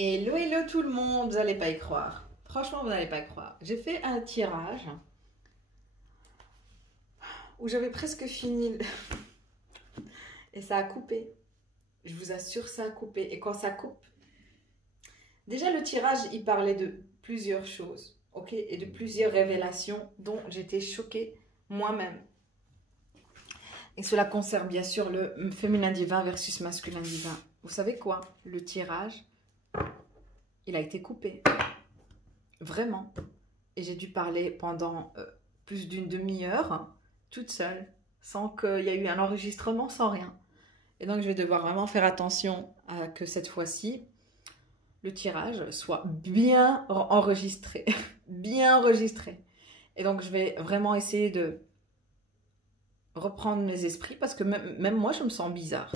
Hello tout le monde, vous n'allez pas y croire. Franchement, vous n'allez pas y croire. J'ai fait un tirage où j'avais presque fini et ça a coupé. Je vous assure, ça a coupé. Et quand ça coupe, déjà le tirage, il parlait de plusieurs choses, ok, et de plusieurs révélations dont j'étais choquée moi-même. Et cela concerne bien sûr le féminin divin versus masculin divin. Vous savez quoi? Le tirage, il a été coupé. Vraiment. Et j'ai dû parler pendant plus d'une demi-heure, toute seule, sans qu'il y ait eu un enregistrement, sans rien. Et donc, je vais devoir vraiment faire attention à que cette fois-ci, le tirage soit bien enregistré. Bien enregistré. Et donc, je vais vraiment essayer de reprendre mes esprits, parce que même moi, je me sens bizarre.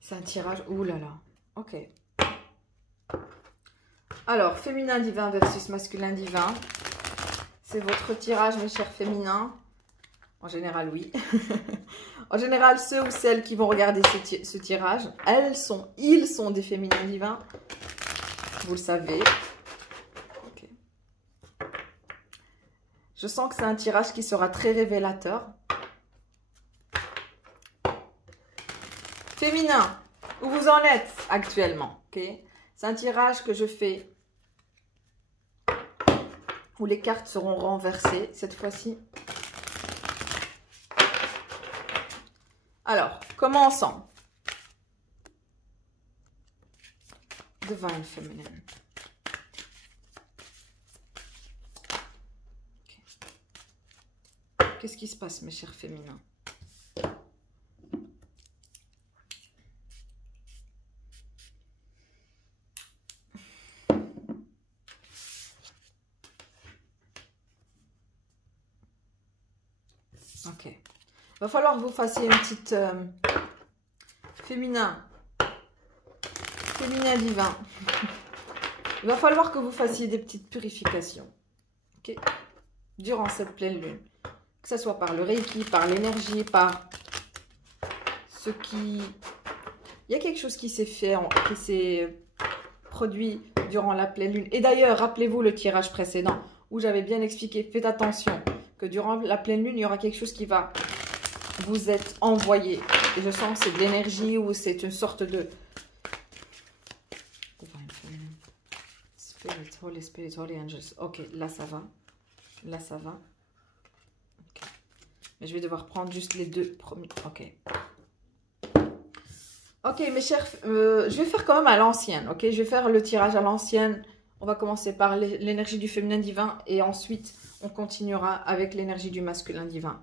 C'est un tirage... Ouh là là. Ok. Alors, féminin divin versus masculin divin. C'est votre tirage, mes chers féminins. En général, oui. En général, ceux ou celles qui vont regarder ce tirage, ils sont des féminins divins. Vous le savez. Okay. Je sens que c'est un tirage qui sera très révélateur. Féminin, où vous en êtes actuellement, ok? C'est un tirage que je fais où les cartes seront renversées cette fois-ci. Alors, commençons. Divine Feminine. Okay. Qu'est-ce qui se passe, mes chers féminins? Ok. Il va falloir que vous fassiez une petite féminin divin. Il va falloir que vous fassiez des petites purifications. Ok. Durant cette pleine lune. Que ce soit par le Reiki, par l'énergie, par ce qui... Il y a quelque chose qui s'est fait, qui s'est produit durant la pleine lune. Et d'ailleurs, rappelez-vous le tirage précédent où j'avais bien expliqué, faites attention, que durant la pleine lune, il y aura quelque chose qui va vous être envoyé. Et je sens que c'est de l'énergie ou c'est une sorte de... Spirit, Holy Angels. Ok, là ça va. Là ça va. Okay. Mais je vais devoir prendre juste les deux premiers. Ok. Ok, mes chers... je vais faire quand même à l'ancienne. Ok, je vais faire le tirage à l'ancienne. On va commencer par l'énergie du féminin divin et ensuite on continuera avec l'énergie du masculin divin.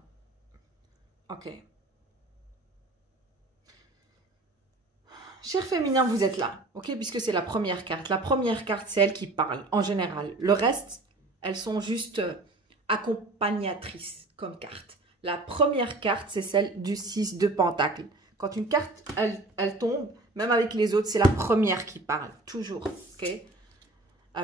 Ok. Chers féminins, vous êtes là, ok? Puisque c'est la première carte. La première carte, c'est elle qui parle, en général. Le reste, elles sont juste accompagnatrices comme carte. La première carte, c'est celle du 6 de Pentacle. Quand une carte, elle tombe, même avec les autres, c'est la première qui parle, toujours, ok?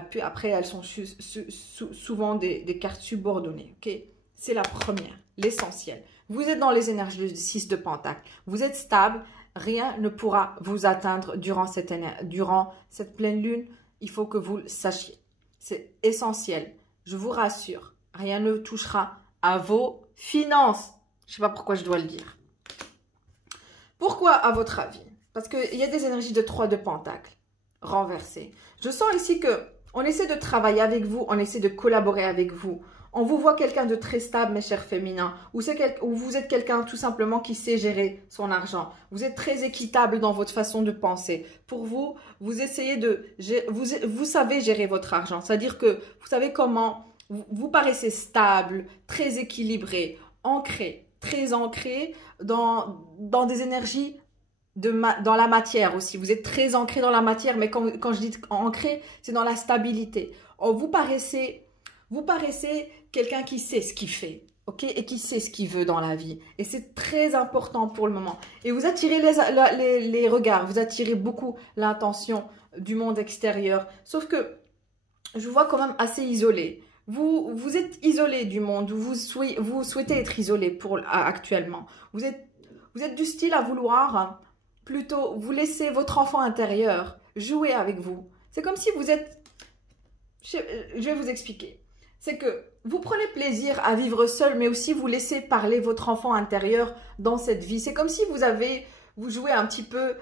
Puis après, elles sont souvent des cartes subordonnées, ok? C'est la première, l'essentiel. Vous êtes dans les énergies du 6 de Pentacle. Vous êtes stable. Rien ne pourra vous atteindre durant cette pleine lune. Il faut que vous le sachiez. C'est essentiel. Je vous rassure. Rien ne touchera à vos finances. Je ne sais pas pourquoi je dois le dire. Pourquoi, à votre avis? Parce qu'il y a des énergies de 3 de Pentacle renversées. Je sens ici que on essaie de travailler avec vous. On essaie de collaborer avec vous. On vous voit quelqu'un de très stable, mes chers féminins, ou vous êtes quelqu'un tout simplement qui sait gérer son argent. Vous êtes très équitable dans votre façon de penser. Pour vous, vous essayez de... Vous savez gérer votre argent. C'est-à-dire que vous savez comment... Vous paraissez stable, très équilibré, ancré, très ancré dans des énergies, dans la matière aussi. Vous êtes très ancré dans la matière, mais quand je dis ancré, c'est dans la stabilité. Vous paraissez quelqu'un qui sait ce qu'il fait, ok, et qui sait ce qu'il veut dans la vie. Et c'est très important pour le moment. Et vous attirez les regards, vous attirez beaucoup l'attention du monde extérieur. Sauf que je vous vois quand même assez isolé. Vous êtes isolé du monde, vous souhaitez être isolé actuellement. Vous êtes du style à vouloir plutôt vous laisser votre enfant intérieur jouer avec vous. C'est comme si vous êtes... Je vais vous expliquer. C'est que vous prenez plaisir à vivre seul, mais aussi vous laissez parler votre enfant intérieur dans cette vie. C'est comme si vous jouez un petit peu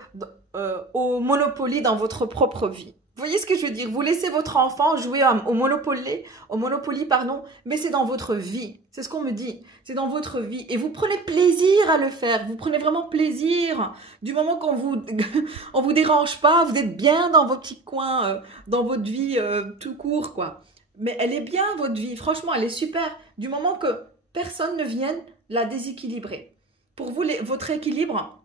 au Monopoly dans votre propre vie. Vous voyez ce que je veux dire? Vous laissez votre enfant jouer au Monopoly, pardon, mais c'est dans votre vie. C'est ce qu'on me dit. C'est dans votre vie. Et vous prenez plaisir à le faire. Vous prenez vraiment plaisir. Du moment qu'on on vous dérange pas, vous êtes bien dans vos petits coins, dans votre vie tout court, quoi. Mais elle est bien, votre vie. Franchement, elle est super. Du moment que personne ne vienne la déséquilibrer. Pour vous, votre équilibre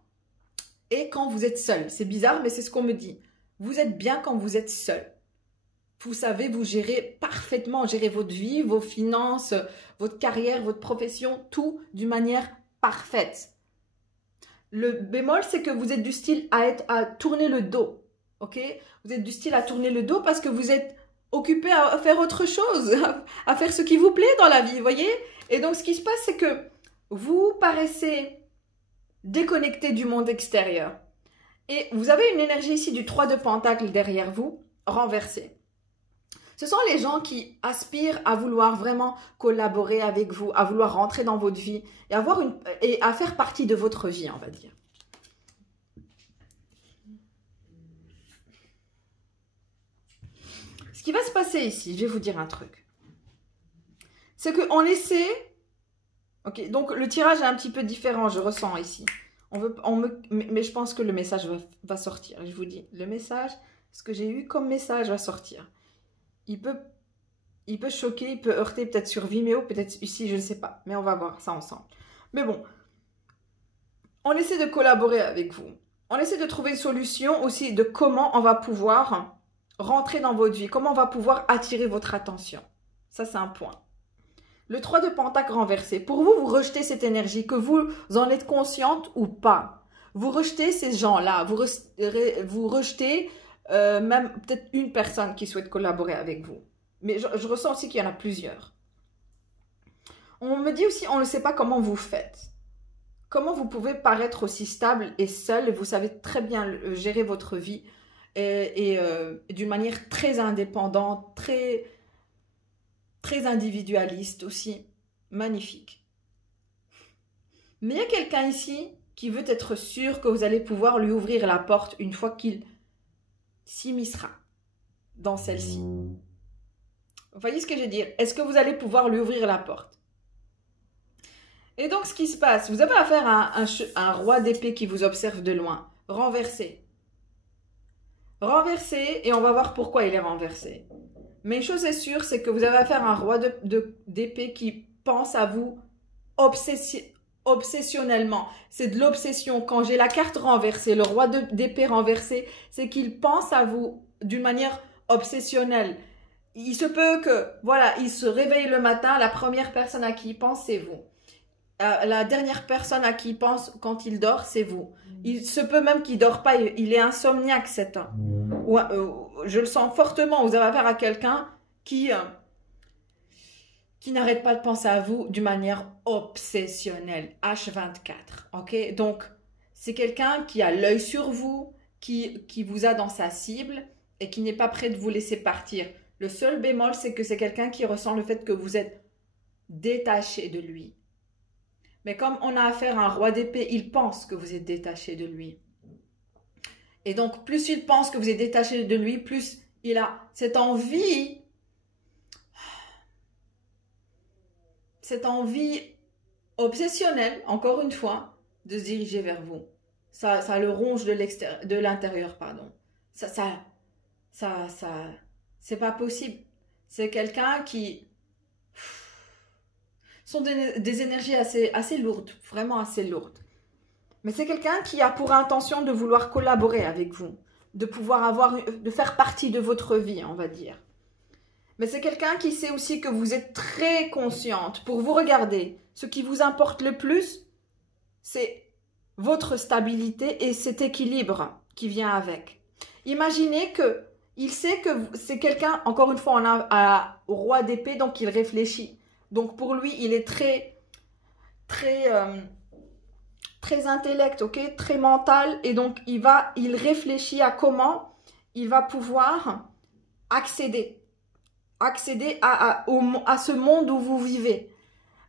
est quand vous êtes seul. C'est bizarre, mais c'est ce qu'on me dit. Vous êtes bien quand vous êtes seul. Vous savez, vous gérez parfaitement, gérez votre vie, vos finances, votre carrière, votre profession, tout d'une manière parfaite. Le bémol, c'est que vous êtes du style à tourner le dos. Ok? Vous êtes du style à tourner le dos parce que vous êtes occupé à faire autre chose, à faire ce qui vous plaît dans la vie, voyez? Et donc, ce qui se passe, c'est que vous paraissez déconnecté du monde extérieur. Et vous avez une énergie ici du 3 de Pentacle derrière vous, renversée. Ce sont les gens qui aspirent à vouloir vraiment collaborer avec vous, à vouloir rentrer dans votre vie et à faire partie de votre vie, on va dire. Ce qui va se passer ici, je vais vous dire un truc. C'est qu'on essaie... Ok, donc le tirage est un petit peu différent, je ressens ici. Mais je pense que le message va sortir. Je vous dis, le message, ce que j'ai eu comme message va sortir. Il peut choquer, il peut heurter peut-être sur Vimeo, peut-être ici, je ne sais pas. Mais on va voir ça ensemble. Mais bon, on essaie de collaborer avec vous. On essaie de trouver une solution aussi de comment on va pouvoir rentrer dans votre vie, comment on va pouvoir attirer votre attention. Ça, c'est un point. Le 3 de Pentacle renversé. Pour vous, vous rejetez cette énergie, que vous en êtes consciente ou pas. Vous rejetez ces gens-là. Vous rejetez même peut-être une personne qui souhaite collaborer avec vous. Mais je ressens aussi qu'il y en a plusieurs. On me dit aussi, on ne sait pas comment vous faites. Comment vous pouvez paraître aussi stable et seul, et vous savez très bien gérer votre vie et d'une manière très indépendante, très individualiste aussi. Magnifique. Mais il y a quelqu'un ici qui veut être sûr que vous allez pouvoir lui ouvrir la porte une fois qu'il s'immiscera dans celle-ci. Vous voyez ce que je veux dire? Est-ce que vous allez pouvoir lui ouvrir la porte? Et donc, ce qui se passe, vous avez affaire à un roi d'épée qui vous observe de loin. Renversé. Renversé, et on va voir pourquoi il est renversé. Mais une chose est sûre, c'est que vous avez affaire à un roi d'épée qui pense à vous obsessionnellement. C'est de l'obsession. Quand j'ai la carte renversée, le roi d'épée renversé, c'est qu'il pense à vous d'une manière obsessionnelle. Il se peut que, voilà, il se réveille le matin, la première personne à qui il pense, c'est vous. La dernière personne à qui il pense quand il dort, c'est vous. Il se peut même qu'il ne dort pas, il est insomniaque cet homme. Je le sens fortement, vous avez affaire à quelqu'un qui n'arrête pas de penser à vous d'une manière obsessionnelle, H24, ok? Donc, c'est quelqu'un qui a l'œil sur vous, qui vous a dans sa cible et qui n'est pas prêt de vous laisser partir. Le seul bémol, c'est que c'est quelqu'un qui ressent le fait que vous êtes détaché de lui. Mais comme on a affaire à un roi d'épée, il pense que vous êtes détaché de lui. Et donc, plus il pense que vous êtes détaché de lui, plus il a cette envie obsessionnelle, encore une fois, de se diriger vers vous. Ça le ronge de l'intérieur, pardon. C'est pas possible. C'est quelqu'un qui... sont des énergies assez lourdes, vraiment assez lourdes. Mais c'est quelqu'un qui a pour intention de vouloir collaborer avec vous, de faire partie de votre vie, on va dire. Mais c'est quelqu'un qui sait aussi que vous êtes très consciente. Pour vous regarder, ce qui vous importe le plus, c'est votre stabilité et cet équilibre qui vient avec. Imaginez que il sait que c'est quelqu'un, encore une fois, on a au roi d'épée, donc il réfléchit. Donc pour lui, il est très intellect, ok, très mental, et donc il réfléchit à comment il va pouvoir accéder à ce monde où vous vivez.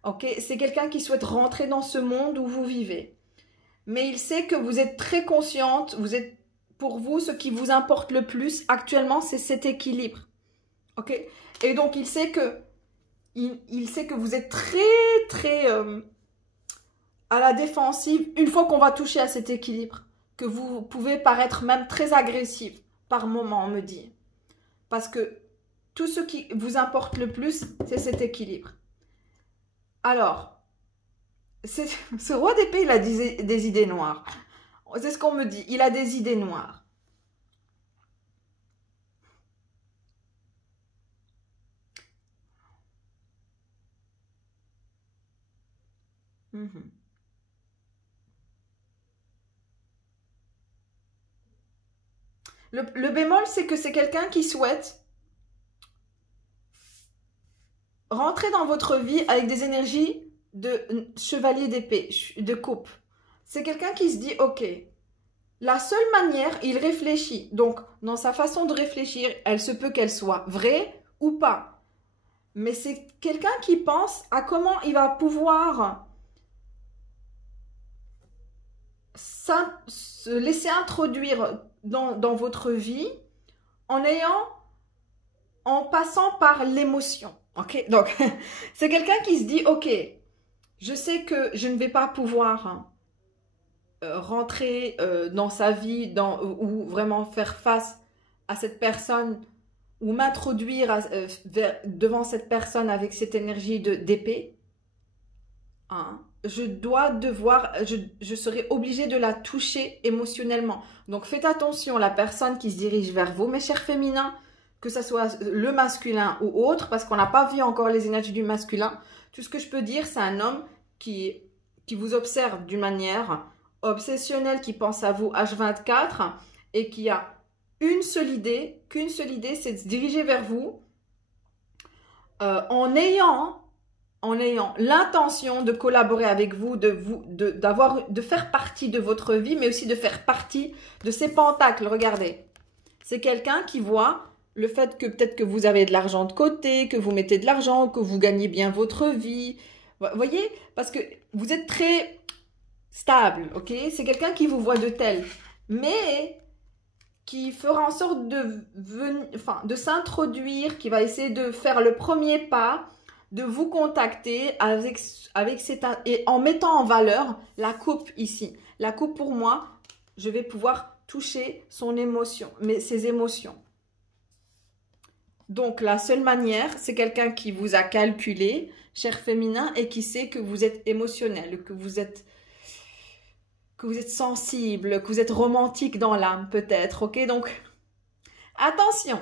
Ok, c'est quelqu'un qui souhaite rentrer dans ce monde où vous vivez. Mais il sait que vous êtes très consciente, pour vous, ce qui vous importe le plus actuellement, c'est cet équilibre. Ok, et donc il sait que vous êtes très à la défensive une fois qu'on va toucher à cet équilibre, que vous pouvez paraître même très agressive par moment, on me dit. Parce que tout ce qui vous importe le plus, c'est cet équilibre. Alors, ce roi d'épée, il a des idées noires. C'est ce qu'on me dit, il a des idées noires. Le bémol, c'est que c'est quelqu'un qui souhaite rentrer dans votre vie avec des énergies de chevalier d'épée, de coupe. C'est quelqu'un qui se dit, ok, la seule manière, il réfléchit. Donc, dans sa façon de réfléchir, elle se peut qu'elle soit vraie ou pas. Mais c'est quelqu'un qui pense à comment il va pouvoir se laisser introduire dans votre vie en passant par l'émotion. Ok, donc c'est quelqu'un qui se dit, ok, je sais que je ne vais pas pouvoir rentrer dans sa vie ou vraiment faire face à cette personne ou m'introduire devant cette personne avec cette énergie d'épée. Hein? Je serai obligée de la toucher émotionnellement. Donc faites attention, la personne qui se dirige vers vous, mes chers féminins, que ce soit le masculin ou autre, parce qu'on n'a pas vu encore les énergies du masculin. Tout ce que je peux dire, c'est un homme qui vous observe d'une manière obsessionnelle, qui pense à vous H24 et qui a qu'une seule idée, c'est de se diriger vers vous en ayant l'intention de collaborer avec vous, de faire partie de votre vie, mais aussi de faire partie de ces pentacles. Regardez, c'est quelqu'un qui voit le fait que peut-être que vous avez de l'argent de côté, que vous mettez de l'argent, que vous gagnez bien votre vie. Vous voyez, parce que vous êtes très stable, ok? C'est quelqu'un qui vous voit de tel, mais qui fera en sorte de s'introduire, qui va essayer de faire le premier pas, de vous contacter et en mettant en valeur la coupe ici. La coupe, pour moi, je vais pouvoir toucher son émotion, ses émotions. Donc, la seule manière, c'est quelqu'un qui vous a calculé, cher féminin, et qui sait que vous êtes émotionnel, que vous êtes sensible, que vous êtes romantique dans l'âme, peut-être, ok? Donc, attention,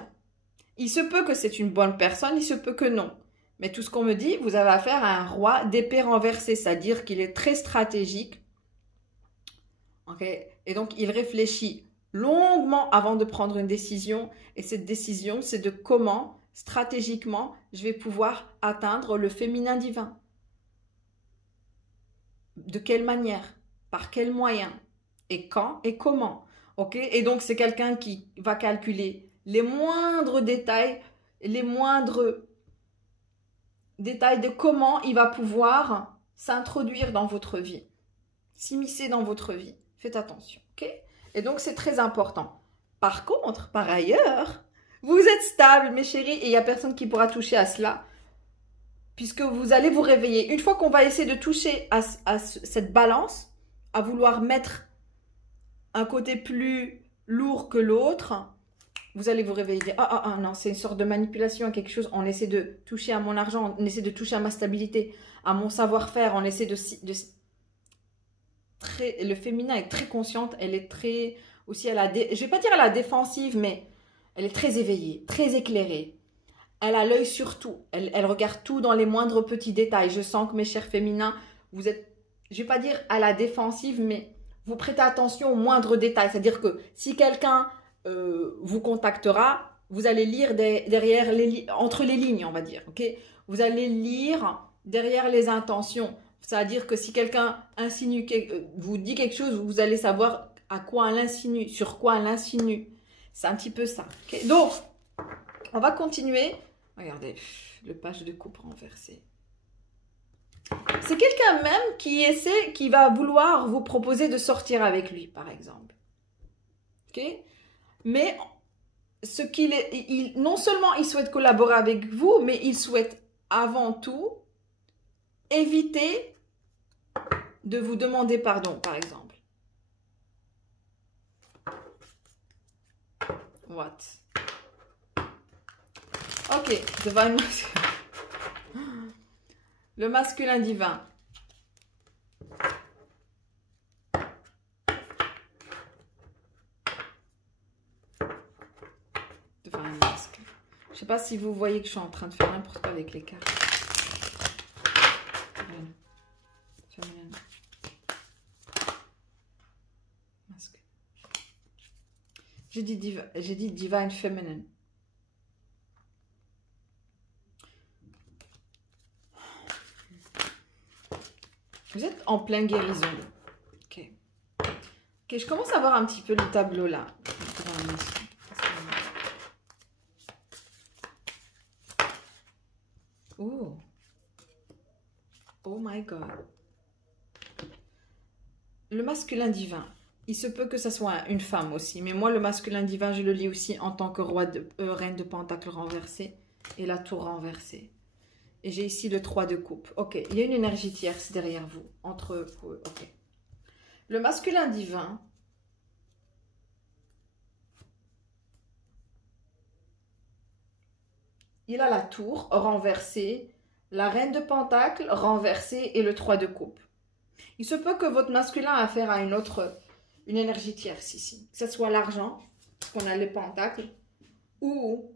il se peut que c'est une bonne personne, il se peut que non. Mais tout ce qu'on me dit, vous avez affaire à un roi d'épée renversée, c'est-à-dire qu'il est très stratégique. Okay? Et donc, il réfléchit longuement avant de prendre une décision. Et cette décision, c'est de comment, stratégiquement, je vais pouvoir atteindre le féminin divin. De quelle manière? Par quels moyens? Et quand et comment? Okay? Et donc, c'est quelqu'un qui va calculer les moindres détails, de comment il va pouvoir s'introduire dans votre vie, s'immiscer dans votre vie. Faites attention, ok? Et donc, c'est très important. Par contre, par ailleurs, vous êtes stable, mes chéris, et il n'y a personne qui pourra toucher à cela, puisque vous allez vous réveiller. Une fois qu'on va essayer de toucher à cette balance, à vouloir mettre un côté plus lourd que l'autre, vous allez vous réveiller et dire, ah non, c'est une sorte de manipulation, quelque chose, on essaie de toucher à mon argent, on essaie de toucher à ma stabilité, à mon savoir-faire, on essaie le féminin est très consciente, elle est très, aussi je vais pas dire à la défensive, mais elle est très éveillée, très éclairée. Elle a l'œil sur tout, elle regarde tout dans les moindres petits détails. Je sens que mes chers féminins, vous êtes, je vais pas dire à la défensive, mais vous prêtez attention aux moindres détails. C'est-à-dire que si quelqu'un vous contactera, vous allez lire entre les lignes, on va dire. Okay? Vous allez lire derrière les intentions. C'est-à-dire que si quelqu'un vous dit quelque chose, vous allez savoir à quoi elle insinue, sur quoi elle insinue. C'est un petit peu ça. Okay? Donc, on va continuer. Regardez, le page de coupe renversé. C'est quelqu'un même qui va vouloir vous proposer de sortir avec lui, par exemple. Ok? Mais non seulement il souhaite collaborer avec vous, mais il souhaite avant tout éviter de vous demander pardon, par exemple. What? Ok, divine masculine. Le masculin divin. Divine masculine. Je sais pas si vous voyez que je suis en train de faire n'importe quoi avec les cartes. Féminin. Masculin. J'ai dit divine feminine. Vous êtes en pleine guérison. Ok. Ok, je commence à voir un petit peu le tableau là. Oh. Oh my God. Le masculin divin. Il se peut que ça soit une femme aussi. Mais moi, le masculin divin, je le lis aussi en tant que reine de pentacle renversé et la tour renversée. Et j'ai ici le 3 de coupe. Ok, il y a une énergie tierce derrière vous, entre vous. Ok. Le masculin divin, il a la tour renversée, la reine de pentacle renversée et le 3 de coupe. Il se peut que votre masculin a affaire à une énergie tierce ici. Que ce soit l'argent, parce qu'on a les pentacles, ou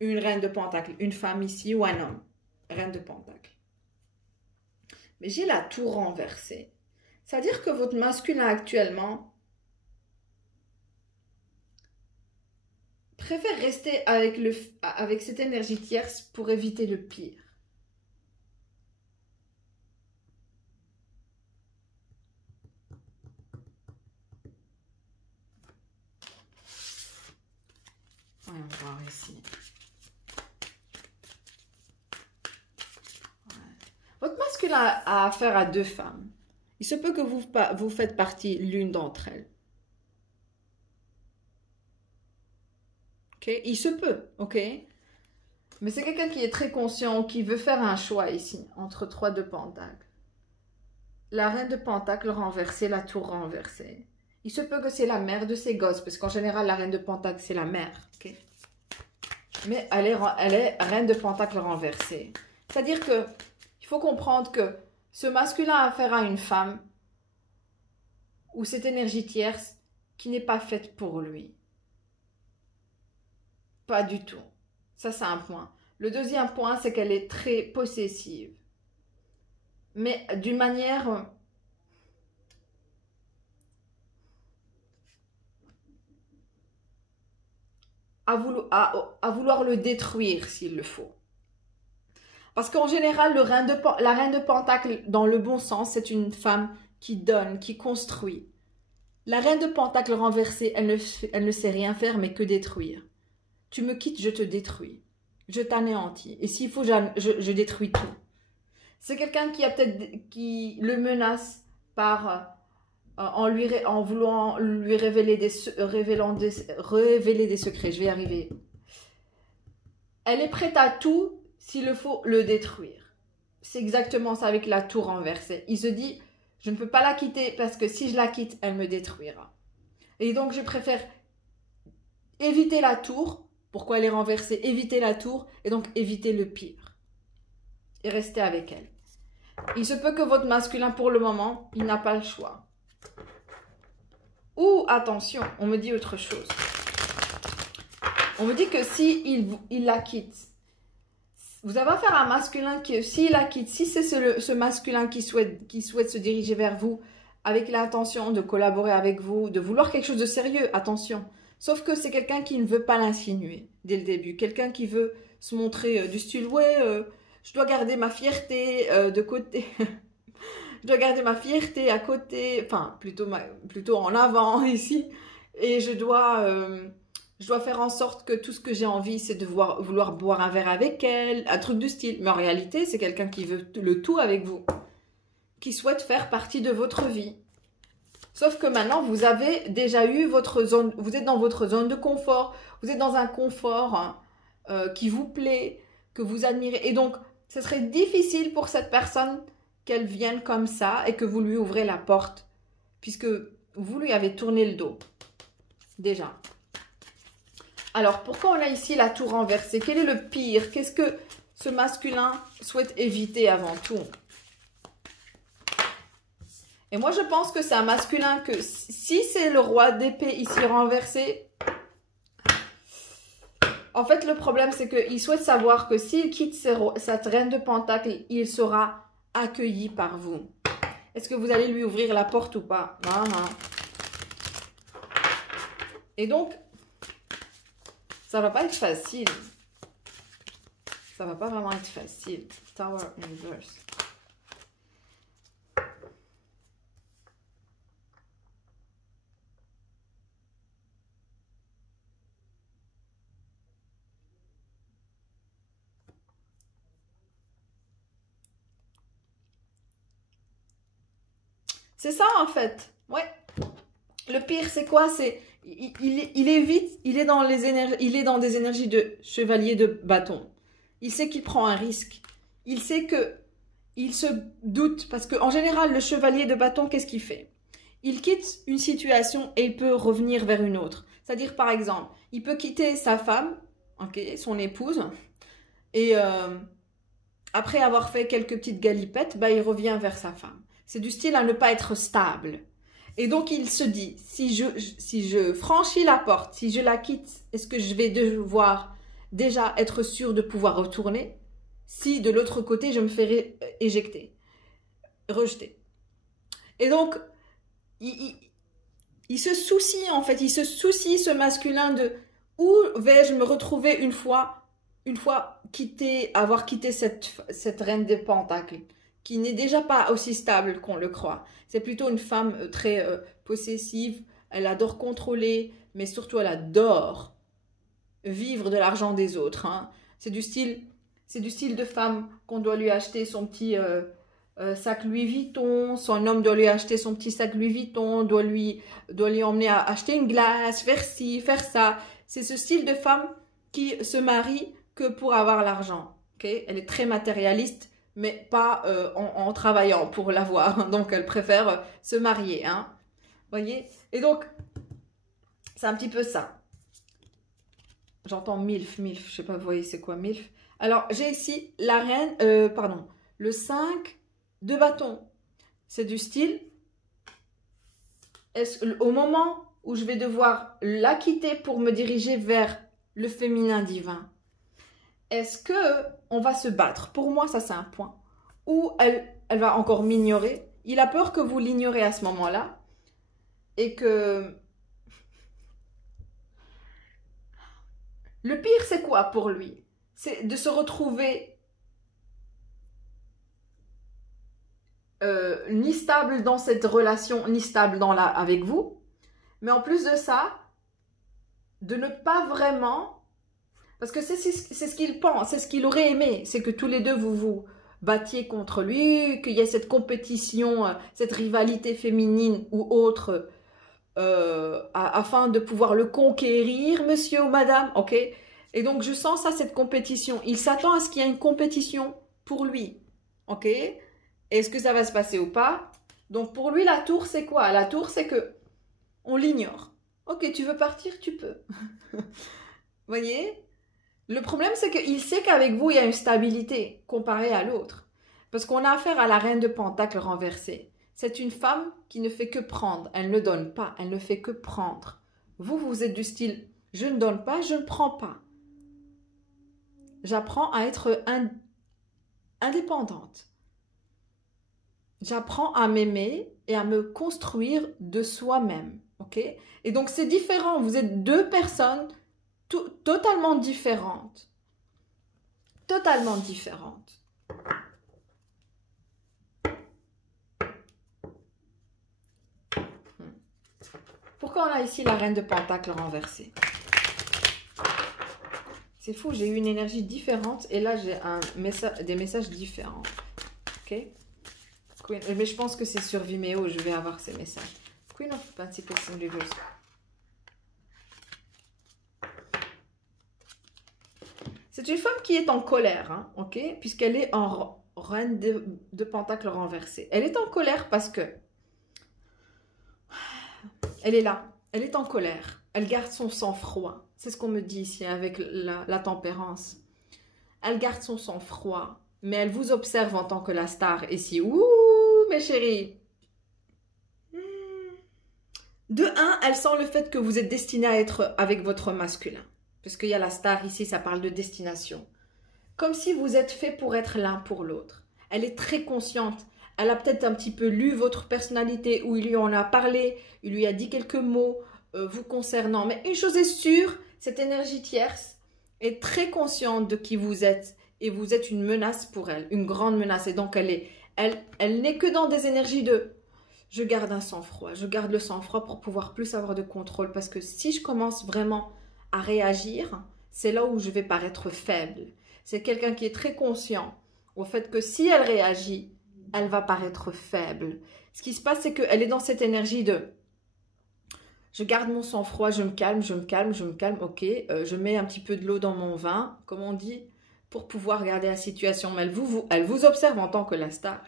une reine de pentacle, une femme ici, ou un homme. Reine de pentacle. Mais j'ai la tour renversée. C'est-à-dire que votre masculin actuellement préfère rester avec cette énergie tierce pour éviter le pire. Voyons voir ici. Votre masculin a affaire à 2 femmes. Il se peut que vous faites partie l'une d'entre elles. Ok? Il se peut, ok? Mais c'est quelqu'un qui est très conscient, qui veut faire un choix ici, entre 3 de pentacle. La reine de pentacle renversée, la tour renversée. Il se peut que c'est la mère de ses gosses, parce qu'en général, la reine de pentacle, c'est la mère. Ok? Mais elle est reine de pentacle renversée. C'est-à-dire que il faut comprendre que ce masculin a affaire à une femme ou cette énergie tierce qui n'est pas faite pour lui. Pas du tout. Ça, c'est un point. Le deuxième point, c'est qu'elle est très possessive. Mais d'une manière... à vouloir le détruire s'il le faut. Parce qu'en général, la reine de pentacle, dans le bon sens, c'est une femme qui donne, qui construit. La reine de pentacle renversée, elle ne sait rien faire, mais que détruire. Tu me quittes, je te détruis. Je t'anéantis. Et s'il faut, je détruis tout. C'est quelqu'un qui le menace par... en voulant lui révéler des secrets. Je vais y arriver. Elle est prête à tout s'il le faut le détruire. C'est exactement ça avec la tour renversée. Il se dit, je ne peux pas la quitter parce que si je la quitte, elle me détruira. Et donc, je préfère éviter la tour. Pourquoi elle est renversée? Éviter la tour et donc éviter le pire. Et rester avec elle. Il se peut que votre masculin, pour le moment, il n'a pas le choix. Ou, attention, on me dit autre chose. On me dit que si il la quitte, vous avez affaire à un masculin qui, s'il la quitte, si c'est ce masculin qui souhaite se diriger vers vous avec l'intention de collaborer avec vous, de vouloir quelque chose de sérieux, attention. Sauf que c'est quelqu'un qui ne veut pas l'insinuer dès le début. Quelqu'un qui veut se montrer du style, ouais, je dois garder ma fierté de côté. Je dois garder ma fierté à côté, enfin, plutôt en avant ici. Et je dois Je dois faire en sorte que tout ce que j'ai envie, c'est de vouloir boire un verre avec elle, un truc du style. Mais en réalité, c'est quelqu'un qui veut le tout avec vous, qui souhaite faire partie de votre vie. Sauf que maintenant, vous avez déjà eu votre zone, vous êtes dans votre zone de confort, vous êtes dans un confort qui vous plaît, que vous admirez. Et donc, ce serait difficile pour cette personne qu'elle vienne comme ça et que vous lui ouvrez la porte, puisque vous lui avez tourné le dos, déjà. Alors, pourquoi on a ici la tour renversée? Quel est le pire? Qu'est-ce que ce masculin souhaite éviter avant tout? Et moi, je pense que c'est un masculin que, si c'est le roi d'épée ici renversé, en fait, le problème, c'est qu'il souhaite savoir que s'il quitte cette reine de pentacle, il sera accueilli par vous. Est-ce que vous allez lui ouvrir la porte ou pas? Non, non. Et donc, ça va pas être facile. Ça va pas vraiment être facile. Tower Inverse. C'est ça en fait. Ouais. Le pire, c'est quoi? C'est il évite, il est dans des énergies de chevalier de bâton. Il sait qu'il prend un risque. Il sait que il se doute parce que en général, le chevalier de bâton, qu'est-ce qu'il fait? Il quitte une situation et il peut revenir vers une autre. C'est-à-dire, par exemple, il peut quitter sa femme, okay, son épouse, et après avoir fait quelques petites galipettes, bah, il revient vers sa femme. C'est du style à ne pas être stable. Et donc, il se dit, si je franchis la porte, si je la quitte, est-ce que je vais devoir déjà être sûr de pouvoir retourner? Si de l'autre côté, je me fais éjecter, rejeter. Et donc, il se soucie, en fait, il se soucie, ce masculin, de où vais-je me retrouver une fois avoir quitté cette reine des pentacles, qui n'est déjà pas aussi stable qu'on le croit. C'est plutôt une femme très possessive, elle adore contrôler, mais surtout elle adore vivre de l'argent des autres. Hein. C'est du style de femme qu'on doit lui acheter son petit sac Louis Vuitton, son homme doit lui acheter son petit sac Louis Vuitton, doit lui emmener à acheter une glace, faire ci, faire ça. C'est ce style de femme qui se marie que pour avoir l'argent. Okay? Elle est très matérialiste, mais pas en travaillant pour l'avoir. Donc, elle préfère se marier. Hein? Voyez? Et donc, c'est un petit peu ça. J'entends MILF. Je sais pas, vous voyez, c'est quoi MILF? Alors, j'ai ici la reine, le 5 de bâton. C'est du style, au moment où je vais devoir la quitter pour me diriger vers le féminin divin, est-ce que on va se battre? Pour moi, ça c'est un point. Ou elle va encore m'ignorer. Il a peur que vous l'ignorez à ce moment-là. Et que... Le pire, c'est quoi pour lui? C'est de se retrouver ni stable dans cette relation, ni stable avec vous. Mais en plus de ça, de ne pas vraiment... Parce que c'est ce qu'il pense, c'est ce qu'il aurait aimé. C'est que tous les deux, vous vous battiez contre lui, qu'il y ait cette compétition, cette rivalité féminine ou autre, afin de pouvoir le conquérir, monsieur ou madame, ok? Et donc, je sens ça, cette compétition. Il s'attend à ce qu'il y ait une compétition pour lui, ok? Est-ce que ça va se passer ou pas? Donc, pour lui, la tour, c'est quoi? La tour, c'est que on l'ignore. Ok, tu veux partir, tu peux. Voyez? Le problème, c'est qu'il sait qu'avec vous, il y a une stabilité comparée à l'autre. Parce qu'on a affaire à la reine de Pentacle renversée. C'est une femme qui ne fait que prendre. Elle ne donne pas, elle ne fait que prendre. Vous, vous êtes du style, je ne donne pas, je ne prends pas. J'apprends à être indépendante. J'apprends à m'aimer et à me construire de soi-même. Ok? Et donc, c'est différent. Vous êtes deux personnes totalement différentes. Totalement différentes. Pourquoi on a ici la reine de Pentacle renversée? C'est fou, j'ai eu une énergie différente et là j'ai des messages différents. Ok? Queen, mais je pense que c'est sur Vimeo, je vais avoir ces messages. Queen of Pentacles in reverse. C'est une femme qui est en colère, hein, ok? Puisqu'elle est en reine de Pentacles renversée. Elle est en colère parce que elle est là, elle est en colère. Elle garde son sang-froid. C'est ce qu'on me dit ici avec la tempérance. Elle garde son sang-froid, mais elle vous observe en tant que la star. Et si, ouh, mes chéris. De un, elle sent le fait que vous êtes destiné à être avec votre masculin. Parce qu'il y a la star ici, ça parle de destination. Comme si vous êtes fait pour être l'un pour l'autre. Elle est très consciente. Elle a peut-être un petit peu lu votre personnalité, ou il lui en a parlé, il lui a dit quelques mots vous concernant. Mais une chose est sûre, cette énergie tierce est très consciente de qui vous êtes. Et vous êtes une menace pour elle, une grande menace. Et donc elle n'est que dans des énergies de... Je garde un sang-froid, je garde le sang-froid pour pouvoir plus avoir de contrôle. Parce que si je commence vraiment à réagir, c'est là où je vais paraître faible. C'est quelqu'un qui est très conscient au fait que si elle réagit, elle va paraître faible. Ce qui se passe, c'est qu'elle est dans cette énergie de je garde mon sang-froid, je me calme, je me calme, je me calme, ok, je mets un petit peu de l'eau dans mon vin, comme on dit, pour pouvoir garder la situation. Mais elle vous observe en tant que la star.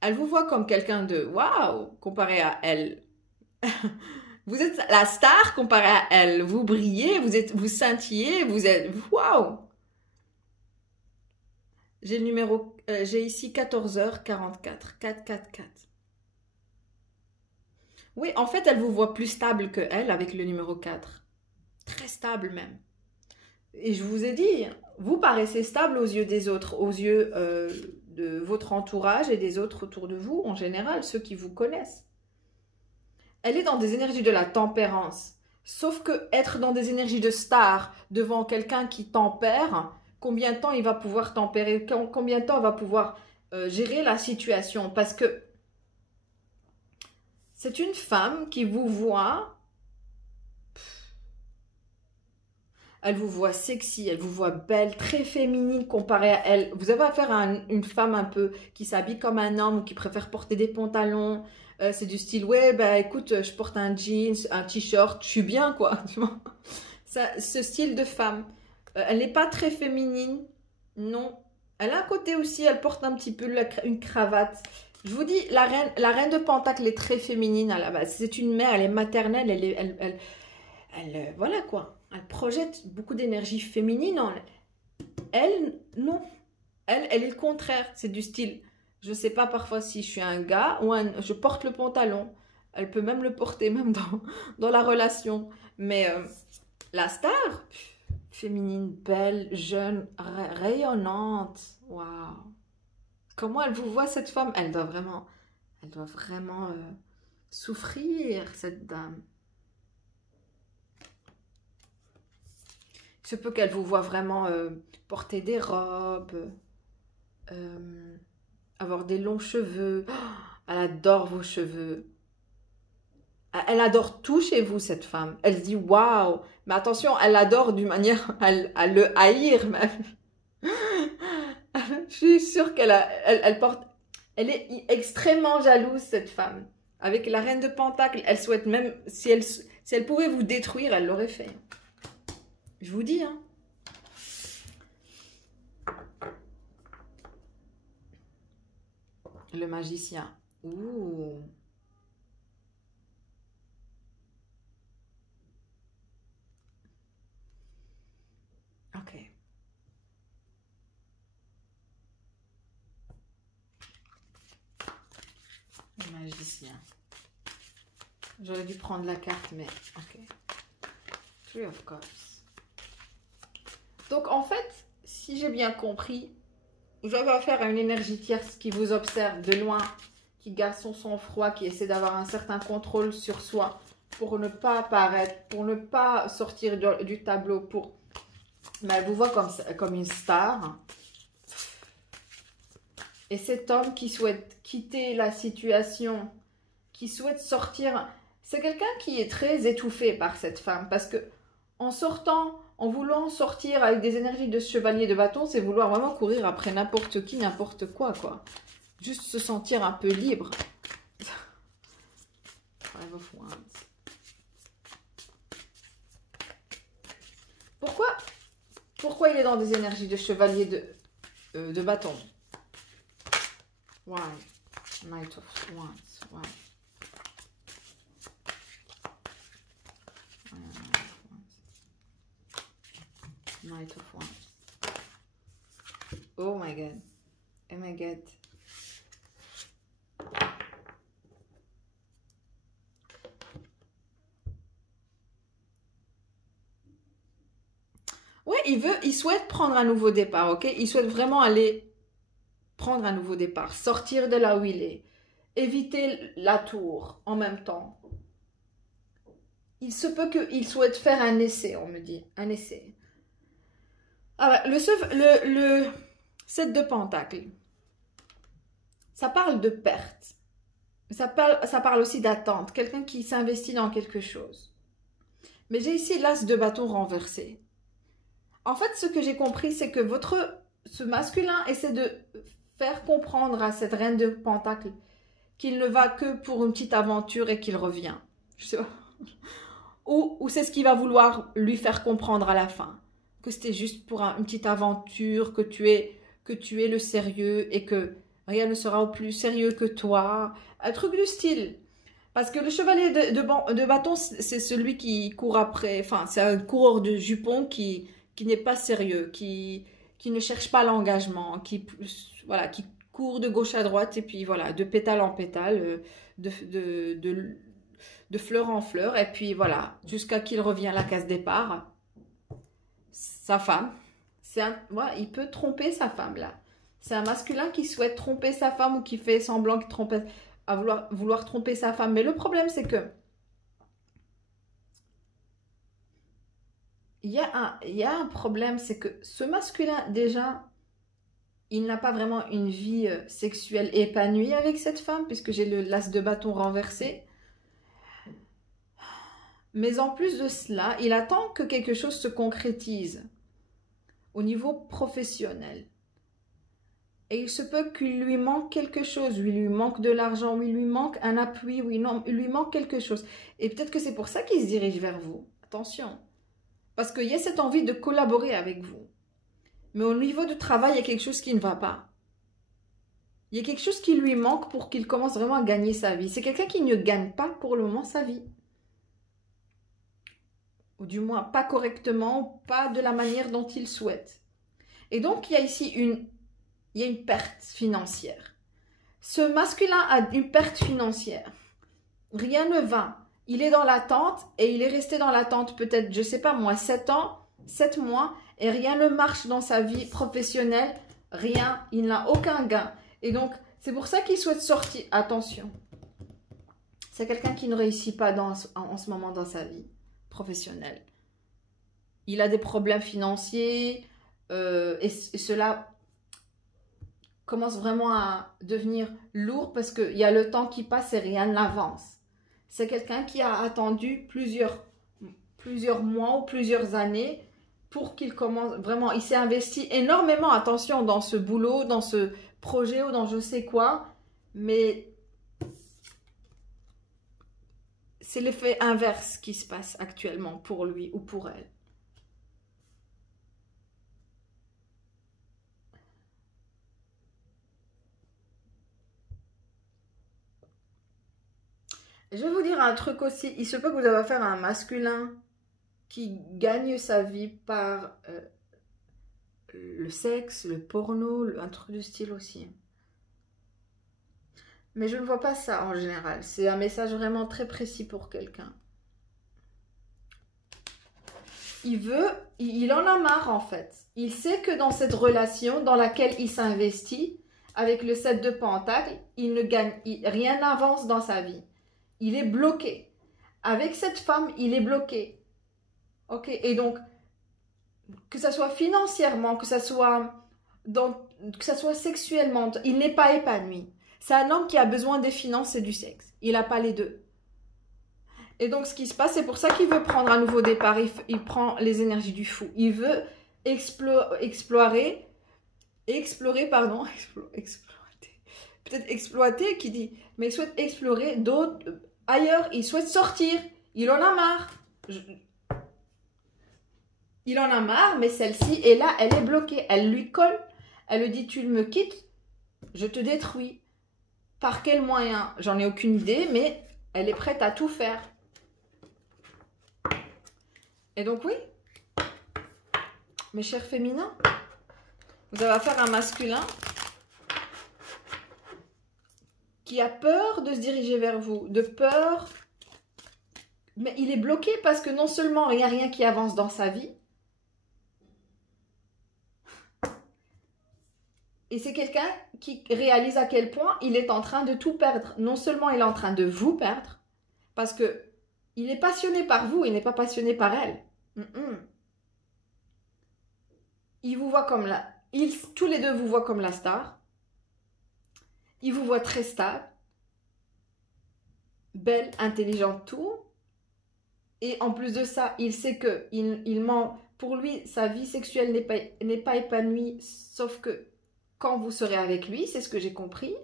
Elle vous voit comme quelqu'un de waouh, comparé à elle. Vous êtes la star comparée à elle. Vous brillez, vous scintillez, vous êtes waouh. J'ai le numéro, j'ai ici 14h44, 444. Oui, en fait, elle vous voit plus stable que elle avec le numéro 4. Très stable même. Et je vous ai dit, vous paraissez stable aux yeux des autres, aux yeux de votre entourage et des autres autour de vous, en général, ceux qui vous connaissent. Elle est dans des énergies de la tempérance. Sauf que être dans des énergies de star devant quelqu'un qui tempère, combien de temps il va pouvoir tempérer, combien de temps il va pouvoir gérer la situation. Parce que c'est une femme qui vous voit, elle vous voit sexy, elle vous voit belle, très féminine comparée à elle. Vous avez affaire à une femme un peu qui s'habille comme un homme ou qui préfère porter des pantalons. C'est du style, ouais, bah écoute, je porte un jeans, un t-shirt, je suis bien, quoi. Tu vois, ce style de femme. Elle n'est pas très féminine, non. Elle a un côté aussi, elle porte un petit peu une cravate. Je vous dis, la reine de Pentacle est très féminine à la base. C'est une mère, elle est maternelle, elle voilà quoi. Elle projette beaucoup d'énergie féminine en elle. Non. Elle est le contraire. C'est du style, je ne sais pas parfois si je suis un gars ou je porte le pantalon. Elle peut même le porter, même dans la relation. Mais la star, féminine, belle, jeune, rayonnante. Waouh. Comment elle vous voit, cette femme? Elle doit vraiment souffrir, cette dame. Il se peut qu'elle vous voit vraiment porter des robes, avoir des longs cheveux. Oh, elle adore vos cheveux. Elle adore tout chez vous, cette femme. Elle se dit waouh. Mais attention, elle adore d'une manière à le haïr même. Je suis sûre elle porte... Elle est extrêmement jalouse, cette femme. Avec la reine de Pentacle, elle souhaite même... Si elle pouvait vous détruire, elle l'aurait fait. Je vous dis, hein. Le magicien. Ouh. Ok. Le magicien. J'aurais dû prendre la carte, mais ok. Three of Cups. Donc, en fait, si j'ai bien compris, vous avez affaire à une énergie tierce qui vous observe de loin, qui garde son sang-froid, qui essaie d'avoir un certain contrôle sur soi pour ne pas apparaître, pour ne pas sortir du tableau. Mais elle vous voit comme une star. Et cet homme qui souhaite quitter la situation, qui souhaite sortir, c'est quelqu'un qui est très étouffé par cette femme. Parce que en sortant En voulant sortir avec des énergies de chevalier de bâton, c'est vouloir vraiment courir après n'importe qui, n'importe quoi, quoi. Juste se sentir un peu libre. Five of Wands. Pourquoi il est dans des énergies de chevalier de bâton? Why? Knight of Wands. Why? Knight of Wands. Oh my god. Oh my god. Ouais, il souhaite prendre un nouveau départ, ok? Il souhaite vraiment aller prendre un nouveau départ, sortir de là où il est, éviter la tour en même temps. Il se peut qu'il souhaite faire un essai, on me dit, un essai. Ah, le 7 de Pentacle, ça parle de perte. Ça parle aussi d'attente, quelqu'un qui s'investit dans quelque chose. Mais j'ai ici l'As de bâton renversé. En fait, ce que j'ai compris, c'est que ce masculin essaie de faire comprendre à cette reine de Pentacle qu'il ne va que pour une petite aventure et qu'il revient. Je sais pas. Ou c'est ce qu'il va vouloir lui faire comprendre à la fin. Que c'était juste pour une petite aventure, que tu es le sérieux et que rien ne sera au plus sérieux que toi. Un truc du style. Parce que le chevalier de bâton, c'est celui qui court après. Enfin, c'est un coureur de jupons qui n'est pas sérieux, qui ne cherche pas l'engagement, qui court de gauche à droite et puis voilà, de pétale en pétale, de fleur en fleur, et puis voilà, jusqu'à qu'il revienne à la case départ. Sa femme, il peut tromper sa femme là. C'est un masculin qui souhaite tromper sa femme ou qui fait semblant qu'il trompe, à vouloir tromper sa femme. Mais le problème, c'est que il y a un problème, c'est que ce masculin, déjà, il n'a pas vraiment une vie sexuelle épanouie avec cette femme, puisque j'ai l'as de bâton renversé. Mais en plus de cela, il attend que quelque chose se concrétise au niveau professionnel. Et il se peut qu'il lui manque quelque chose, il lui manque de l'argent, il lui manque un appui, il lui manque quelque chose. Et peut-être que c'est pour ça qu'il se dirige vers vous. Attention. Parce qu'il y a cette envie de collaborer avec vous. Mais au niveau du travail, il y a quelque chose qui ne va pas. Il y a quelque chose qui lui manque pour qu'il commence vraiment à gagner sa vie. C'est quelqu'un qui ne gagne pas pour le moment sa vie. Ou du moins pas correctement, pas de la manière dont il souhaite. Et donc, il y a ici une perte financière. Ce masculin a une perte financière. Rien ne va. Il est dans l'attente et il est resté dans l'attente peut-être, je ne sais pas moi, 7 ans, 7 mois et rien ne marche dans sa vie professionnelle. Rien, il n'a aucun gain. Et donc, c'est pour ça qu'il souhaite sortir. Attention. C'est quelqu'un qui ne réussit pas en ce moment dans sa vie professionnelle. Il a des problèmes financiers et cela commence vraiment à devenir lourd parce qu'il y a le temps qui passe et rien n'avance. C'est quelqu'un qui a attendu plusieurs mois ou plusieurs années pour qu'il commence vraiment. Il s'est investi énormément, attention, dans ce boulot, dans ce projet ou dans je sais quoi, mais c'est l'effet inverse qui se passe actuellement pour lui ou pour elle. Je vais vous dire un truc aussi. Il se peut que vous avez affaire à un masculin qui gagne sa vie par le sexe, le porno, un truc du style aussi. Mais je ne vois pas ça en général. C'est un message vraiment très précis pour quelqu'un. Il en a marre en fait. Il sait que dans cette relation dans laquelle il s'investit, avec le 7 de Pentacle, il ne gagne, rien n'avance dans sa vie. Il est bloqué. Avec cette femme, il est bloqué. Ok? Et donc, que ça soit financièrement, que ça soit sexuellement, il n'est pas épanoui. C'est un homme qui a besoin des finances et du sexe. Il n'a pas les deux. Et donc, ce qui se passe, c'est pour ça qu'il veut prendre un nouveau départ. Il prend les énergies du fou. Il veut explorer, pardon, peut-être exploiter, qui dit, mais il souhaite explorer d'autres, ailleurs, il souhaite sortir. Il en a marre. Il en a marre, mais celle-ci est là, elle est bloquée. Elle lui colle. Elle lui dit, tu me quittes, je te détruis. Par quel moyen? J'en ai aucune idée, mais elle est prête à tout faire. Et donc oui, mes chers féminins, vous avez affaire à un masculin qui a peur de se diriger vers vous, de peur, mais il est bloqué parce que non seulement il n'y a rien qui avance dans sa vie, et c'est quelqu'un qui réalise à quel point il est en train de tout perdre. Non seulement il est en train de vous perdre, parce que il est passionné par vous, il n'est pas passionné par elle. Il vous voit comme la... tous les deux vous voient comme la star. Il vous voit très stable, belle, intelligente, tout. Et en plus de ça, il sait que il ment. Pour lui, sa vie sexuelle n'est pas épanouie, sauf que quand vous serez avec lui, c'est ce que j'ai compris.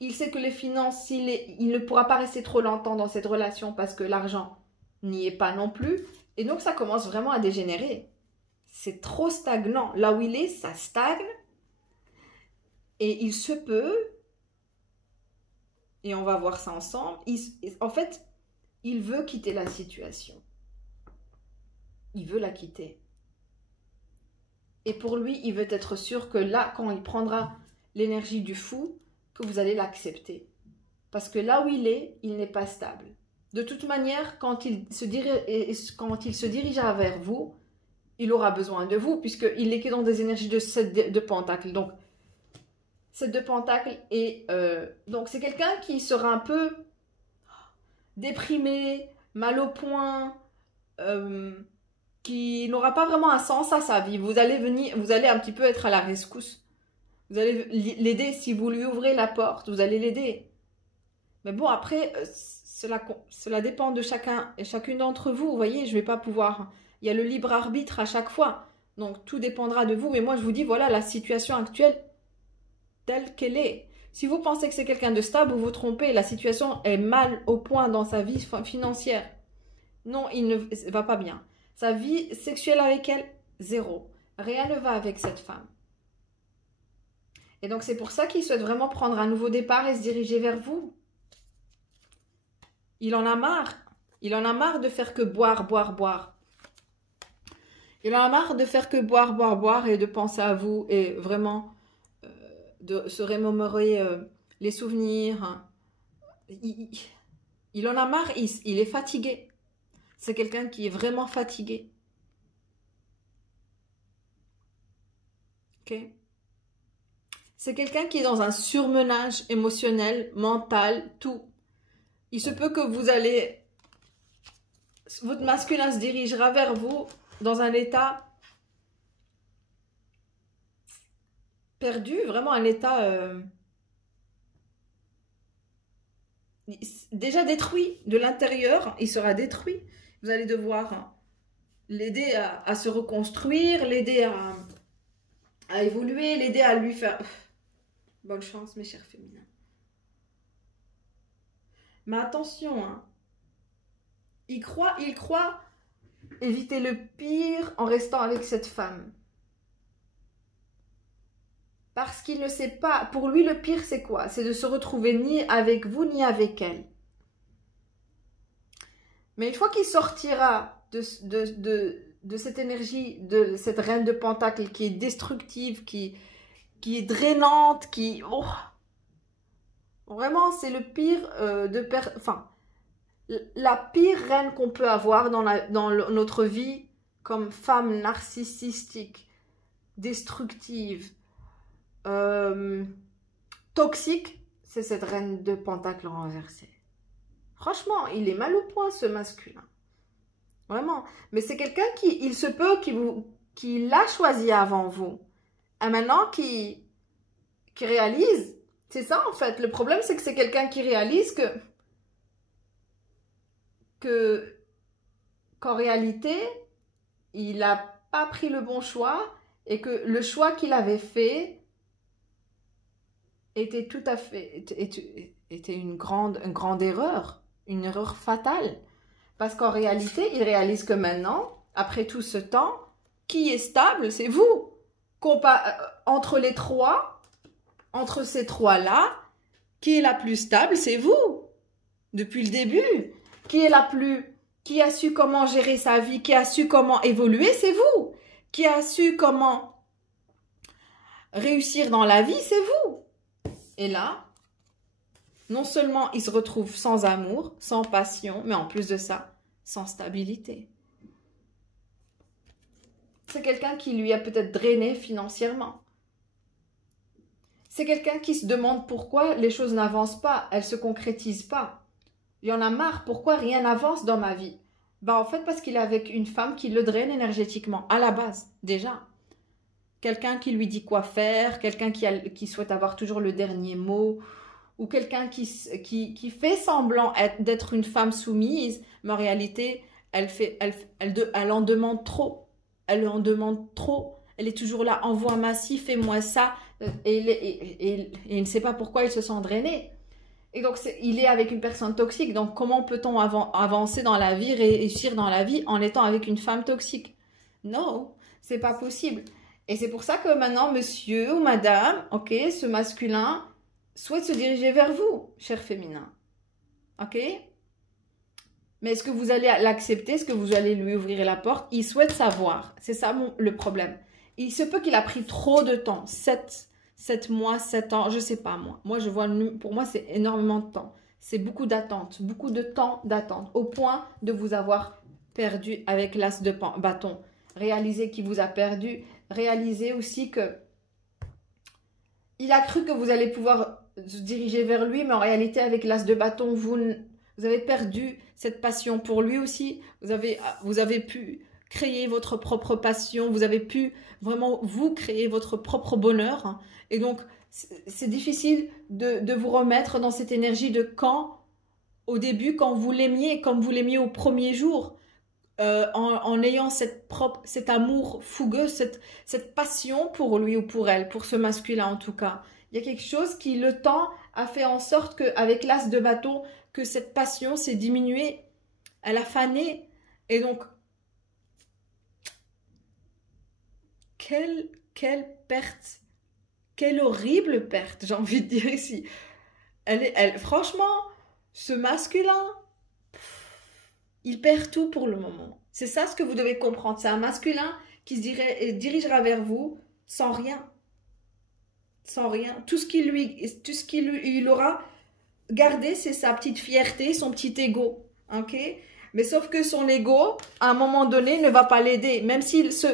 Il sait que les finances, il ne pourra pas rester trop longtemps dans cette relation parce que l'argent n'y est pas non plus. Et donc, ça commence vraiment à dégénérer. C'est trop stagnant. Là où il est, ça stagne. Et il se peut, et on va voir ça ensemble, en fait, il veut quitter la situation. Il veut la quitter. Et pour lui, il veut être sûr que là, quand il prendra l'énergie du fou, que vous allez l'accepter. Parce que là où il n'est pas stable. De toute manière, quand il se dirigera vers vous, il aura besoin de vous, puisqu'il est dans des énergies de 7 de Pentacle. Donc, 7 de Pentacle, et donc c'est quelqu'un qui sera un peu déprimé, mal au point, qui n'aura pas vraiment un sens à sa vie. Vous allez un petit peu être à la rescousse. Vous allez l'aider si vous lui ouvrez la porte, vous allez l'aider. Mais bon, après, cela dépend de chacun et chacune d'entre vous. Vous voyez, je ne vais pas pouvoir... Il y a le libre arbitre à chaque fois. Donc, tout dépendra de vous. Mais moi, je vous dis, voilà la situation actuelle telle qu'elle est. Si vous pensez que c'est quelqu'un de stable, vous vous trompez. La situation est mal au point dans sa vie financière. Non, il ne va pas bien. Sa vie sexuelle avec elle, zéro. Rien ne va avec cette femme. Et donc, c'est pour ça qu'il souhaite vraiment prendre un nouveau départ et se diriger vers vous. Il en a marre. Il en a marre de faire que boire, boire, boire. Il en a marre de faire que boire, boire, boire et de penser à vous et vraiment de se remémorer les souvenirs. Il en a marre, il est fatigué. C'est quelqu'un qui est vraiment fatigué. Ok? C'est quelqu'un qui est dans un surmenage émotionnel, mental, tout. Il se peut que votre masculin se dirigera vers vous dans un état perdu, vraiment un état déjà détruit de l'intérieur. Il sera détruit. Vous allez devoir l'aider à se reconstruire, l'aider à évoluer, l'aider à lui faire... Bonne chance, mes chers féminins. Mais attention, hein. Il croit éviter le pire en restant avec cette femme. Parce qu'il ne sait pas, pour lui le pire c'est quoi? C'est de se retrouver ni avec vous ni avec elle. Mais une fois qu'il sortira de cette énergie, de cette reine de Pentacle qui est destructive, qui est drainante, vraiment c'est le pire la pire reine qu'on peut avoir dans notre vie comme femme narcissistique, destructive, toxique, c'est cette reine de Pentacle renversée. Franchement, il est mal au point ce masculin. Vraiment. Mais c'est quelqu'un il se peut qui l'a choisi avant vous. Et maintenant qui réalise. C'est ça en fait. Le problème c'est que c'est quelqu'un qui réalise que qu'en réalité, il n'a pas pris le bon choix et que le choix qu'il avait fait était tout à fait était une grande erreur, une erreur fatale. Parce qu'en réalité, il réalise que maintenant, après tout ce temps, qui est stable, c'est vous. Entre les trois, entre ces trois-là, qui est la plus stable, c'est vous. Depuis le début. Qui a su comment gérer sa vie, qui a su comment évoluer, c'est vous. Qui a su comment réussir dans la vie, c'est vous. Et là, non seulement il se retrouve sans amour, sans passion, mais en plus de ça, sans stabilité. C'est quelqu'un qui lui a peut-être drainé financièrement. C'est quelqu'un qui se demande pourquoi les choses n'avancent pas, elles ne se concrétisent pas. Il y en a marre, pourquoi rien n'avance dans ma vie? En fait, parce qu'il est avec une femme qui le draine énergétiquement, à la base, déjà. Quelqu'un qui lui dit quoi faire, quelqu'un qui souhaite avoir toujours le dernier mot, ou quelqu'un qui fait semblant d'être une femme soumise, mais en réalité, elle en demande trop. Elle en demande trop. Elle est toujours là, envoie-moi ci, fais-moi ça. Et il ne sait pas pourquoi il se sent drainé. Et donc, il est avec une personne toxique. Donc, comment peut-on avancer dans la vie, réussir dans la vie en étant avec une femme toxique? Non, c'est pas possible. Et c'est pour ça que maintenant, monsieur ou madame, ok, ce masculin souhaite se diriger vers vous, cher féminin. Ok? Mais est-ce que vous allez l'accepter? Est-ce que vous allez lui ouvrir la porte? Il souhaite savoir. C'est ça le problème. Il se peut qu'il a pris trop de temps. 7 mois, 7 ans, je sais pas moi. Moi, je vois, pour moi, c'est énormément de temps. C'est beaucoup d'attente, beaucoup de temps d'attente, au point de vous avoir perdu avec l'as de bâton. Réalisez qu'il vous a perdu. Réalisez aussi que il a cru que vous allez pouvoir se diriger vers lui, mais en réalité, avec l'as de bâton, vous avez perdu cette passion pour lui aussi. Vous avez pu créer votre propre passion. Vous avez pu vraiment vous créer votre propre bonheur. Et donc, c'est difficile de vous remettre dans cette énergie de au début, quand vous l'aimiez, comme vous l'aimiez au premier jour, en ayant cet amour fougueux, cette passion pour lui ou pour elle, pour ce masculin en tout cas. Il y a quelque chose qui, le temps, a fait en sorte qu'avec l'as de bâton, que cette passion s'est diminuée, elle a fané. Et donc, quelle perte, quelle horrible perte, j'ai envie de dire ici. Franchement, ce masculin, il perd tout pour le moment. C'est ça ce que vous devez comprendre. C'est un masculin qui se dirigera vers vous sans rien. Sans rien. Tout ce qu'il aura gardé, c'est sa petite fierté, son petit ego. Ok? Mais sauf que son ego, à un moment donné, ne va pas l'aider. Même s'il se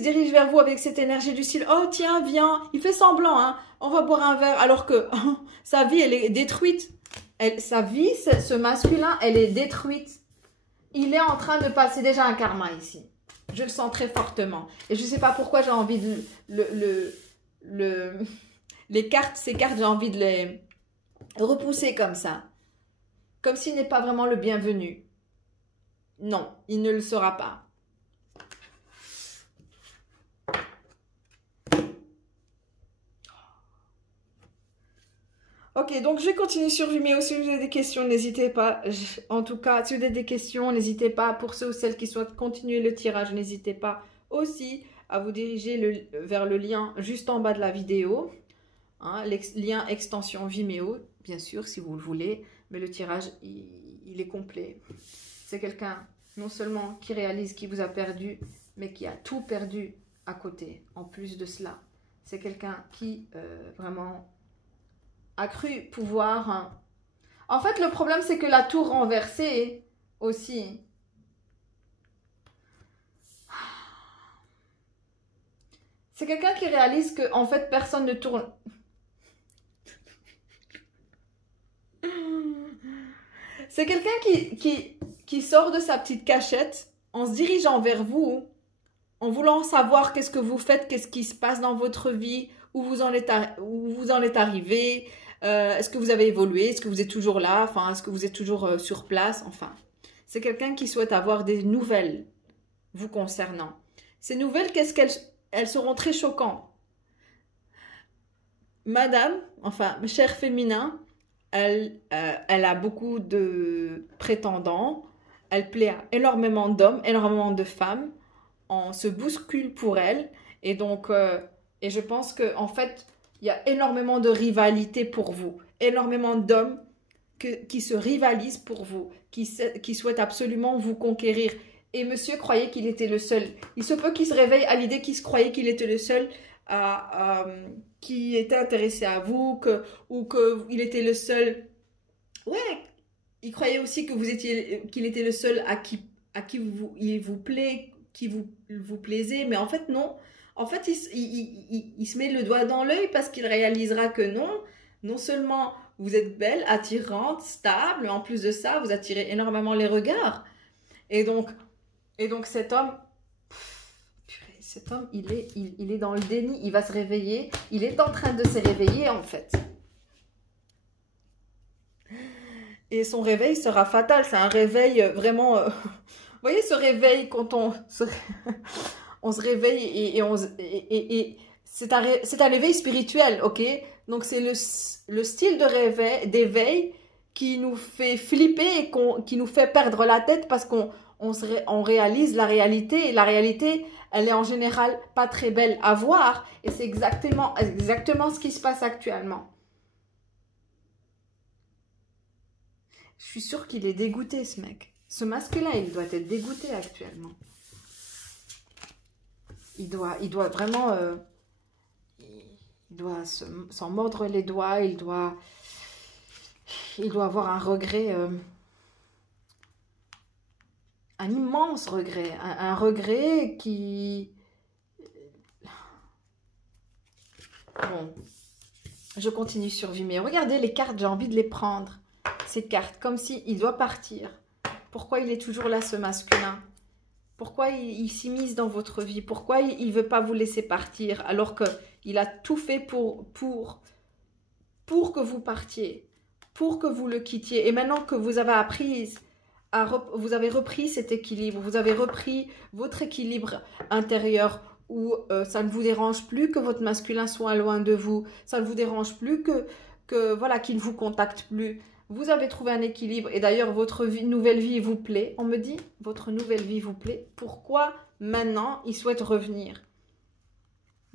dirige vers vous avec cette énergie du style « Oh, tiens, viens », il fait semblant, hein, on va boire un verre, alors que sa vie, elle est détruite. Sa vie, ce masculin, elle est détruite. Il est en train de passer déjà un karma ici. Je le sens très fortement. Et je ne sais pas pourquoi j'ai envie de ces cartes, j'ai envie de les repousser comme ça. Comme s'il n'est pas vraiment le bienvenu. Non, il ne le sera pas. Ok, donc je vais continuer sur Vimeo. Si vous avez des questions, n'hésitez pas. En tout cas, si vous avez des questions, n'hésitez pas. Pour ceux ou celles qui souhaitent continuer le tirage, n'hésitez pas aussi à vous diriger vers le lien juste en bas de la vidéo. Hein, lien extension Vimeo, bien sûr, si vous le voulez. Mais le tirage, il est complet. C'est quelqu'un, non seulement qui réalise qu'il vous a perdu, mais qui a tout perdu à côté. En plus de cela, c'est quelqu'un qui vraiment a cru pouvoir... Hein. En fait, le problème, c'est que la tour renversée aussi... C'est quelqu'un qui réalise que, en fait, personne ne tourne... C'est quelqu'un qui sort de sa petite cachette en se dirigeant vers vous, en voulant savoir qu'est-ce que vous faites, qu'est-ce qui se passe dans votre vie, où vous en êtes arrivé, Est-ce que vous avez évolué? Est-ce que vous êtes toujours là? Enfin, est-ce que vous êtes toujours sur place? Enfin, c'est quelqu'un qui souhaite avoir des nouvelles vous concernant. Ces nouvelles, qu'est-ce qu'elles elles seront très choquantes. Madame, enfin, cher féminin, elle a beaucoup de prétendants. Elle plaît à énormément d'hommes, énormément de femmes. On se bouscule pour elle. Et donc, et je pense qu'en fait, il y a énormément de rivalité pour vous. Énormément d'hommes qui se rivalisent pour vous, qui souhaitent absolument vous conquérir. Et monsieur croyait qu'il était le seul. Il se peut qu'il se réveille à l'idée qu'il se croyait qu'il était le seul qui était intéressé à vous, ou qu'il était le seul. Ouais, il croyait aussi que qu'il était le seul à qui il vous plaît, qui vous plaisait, mais en fait non. En fait, il se met le doigt dans l'œil parce qu'il réalisera que non seulement vous êtes belle, attirante, stable, mais en plus de ça, vous attirez énormément les regards. Et donc cet homme, il est dans le déni, il va se réveiller, il est en train de se réveiller en fait. Et son réveil sera fatal, c'est un réveil vraiment... vous voyez ce réveil quand on se réveille et c'est un réveil spirituel, ok? Donc c'est le style d'éveil qui nous fait flipper et qui nous fait perdre la tête parce qu'on réalise la réalité. Et la réalité, elle est en général pas très belle à voir. Et c'est exactement ce qui se passe actuellement. Je suis sûre qu'il est dégoûté, ce mec. Ce masque-là, il doit être dégoûté actuellement. Il doit vraiment... il doit s'en mordre les doigts. Il doit avoir un regret... un immense regret. Un regret qui... Bon. Je continue sur Vimeo. Regardez les cartes, j'ai envie de les prendre. Ces cartes, comme s'il doit partir. Pourquoi il est toujours là, ce masculin? Pourquoi il s'immisce dans votre vie? Pourquoi il ne veut pas vous laisser partir alors qu'il a tout fait pour que vous partiez, pour que vous le quittiez? Et maintenant que vous avez appris, vous avez repris cet équilibre, vous avez repris votre équilibre intérieur où ça ne vous dérange plus que votre masculin soit loin de vous, ça ne vous dérange plus voilà, qu'il ne vous contacte plus. Vous avez trouvé un équilibre et d'ailleurs votre nouvelle vie vous plaît. On me dit, votre nouvelle vie vous plaît. Pourquoi maintenant il souhaite revenir?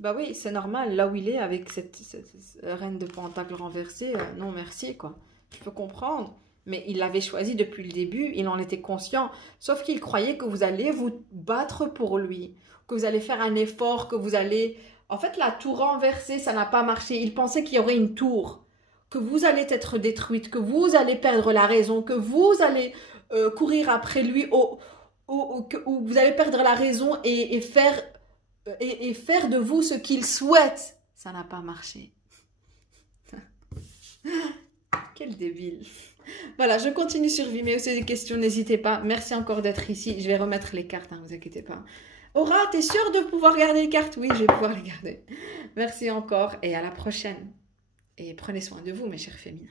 Bah oui, c'est normal. Là où il est avec cette reine de pentacle renversée, non merci quoi. Je peux comprendre. Mais il l'avait choisi depuis le début, il en était conscient. Sauf qu'il croyait que vous allez vous battre pour lui, que vous allez faire un effort, que vous allez... En fait, la tour renversée, ça n'a pas marché. Il pensait qu'il y aurait une tour, que vous allez être détruite, que vous allez perdre la raison, que vous allez courir après lui, ou vous allez perdre la raison et faire de vous ce qu'il souhaite. Ça n'a pas marché. Quel débile. Voilà, je continue sur Vimeo. Si vous avez des questions, n'hésitez pas. Merci encore d'être ici. Je vais remettre les cartes, ne vous inquiétez pas. Aura, t'es sûre de pouvoir garder les cartes? Oui, je vais pouvoir les garder. Merci encore et à la prochaine. Et prenez soin de vous, mes chers féminins.